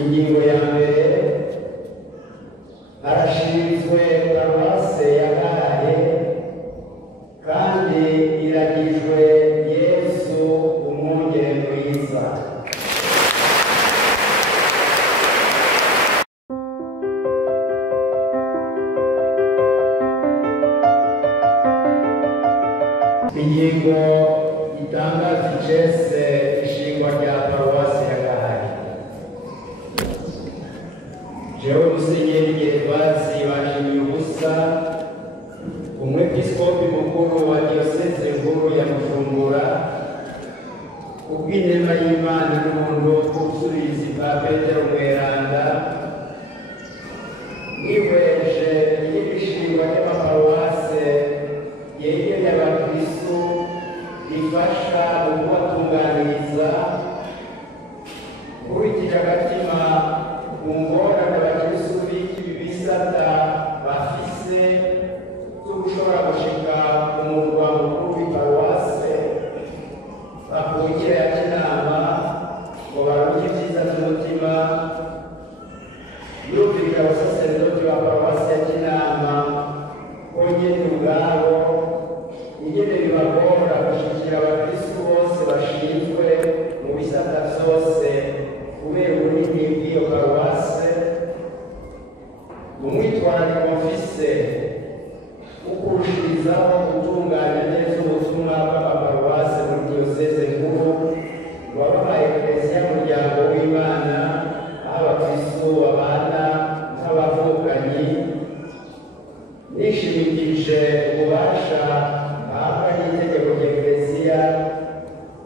ingingo ya mbere arashinzwe paruwase ya Gahahe kandi iragijwe Yesu umwungere mwiza. Ingingo itangaza icese ishingwa rya paruwasi ya Gahahe. Jewe Musenyeri Gervasi Banshimiye ubusa, umwepiskopi mukuru wa diyoseze nkuru ya Bujumbura, kubw'inema y'Imana n'umuntu w'ubusubirizi bwa Petero Mweranda, mwihweje y'ibishingwa ry'amaparuwase yegereye abakristu rifasha ukubatunganiriza, nkurikije agatima ku ngorane abakristu b'iki bisata bafise zo gushobora gushika ku murwa mukuru w'iparuwase bakukira ya Kinama ngo baronke ibyiza by'umutima, yumvira abasaserdoti ba paruwasi ya Kinama ko nyene ubwabo ingene bibagora gushikira abakristu bose bashinzwe mu bisata vyose kubera ubunini bw'iyo paruwase. Umwitwarariko mfise ukurushirizaho gutunganya neza ubutumwa bw'amaparuwase muri diyoseze nkuru wabahaye Eklezia y'umuryango w'Imana, aho abakristu babana nk'abavukanyi, nishimikije ububasha ahabwa n'itegeko rya Eklezia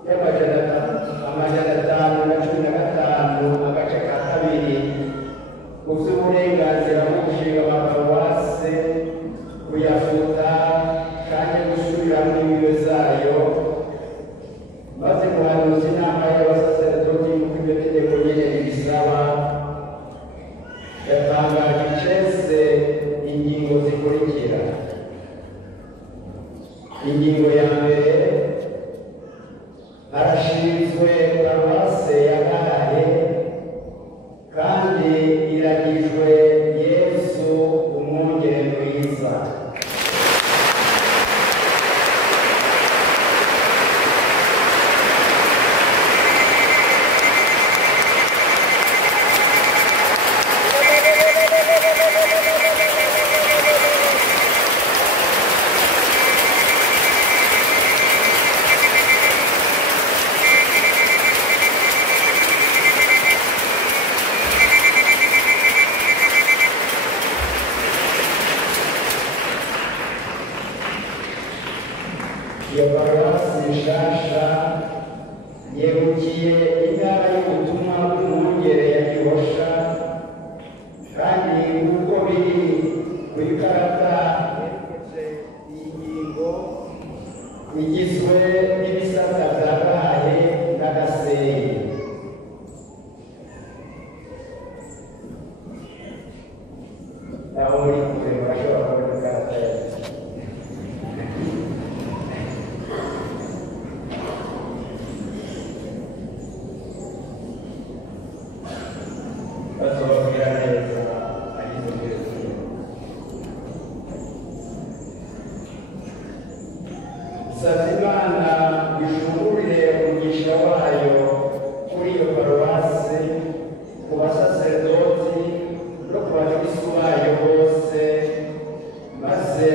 y'amajana 515 agace ka kabiri ku vy'uburenganzira bwo gushinga amaparuwase, kuyafuta kandi gusubiramwo imbibe zayo, maze guhanuza inama y'abasaserdoti kuko iryo tegeko nyene ribisaba. Yatangaje icese ingingo zikurikira. Ingingo ya mbere arashinzwe paruwase ya Gahahe kandi iragijwe Yesu umwungere mwiza. Iyo paruwasi nshasha yerukiye intara y'ubutumwa bw'umwungere ya Gihosha, kandi nk'uko biri ku ikarata yerekeje iyi ngingo igizwe n'ibisata vya Gahahe na Gasenyi. Aho muri kure murashobora kubona ikarata yayo. Imana ishungurire umugisha wayo kuri iyo paruwasi, ku basaserdoti no ku bakristu bayo bose, maze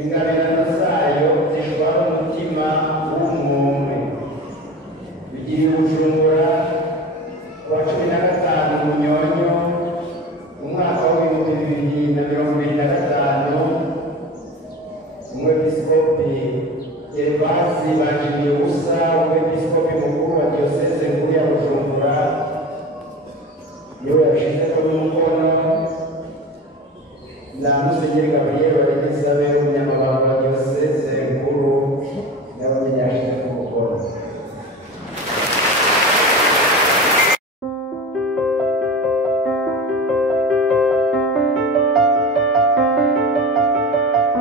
ingabirano zayo zishobora umutima w'umuntu. Bigiye Bujumbura kuwa 15 Munyonyo umwaka w'2025, umwepiskopi Gervasi Banshimiye ubusa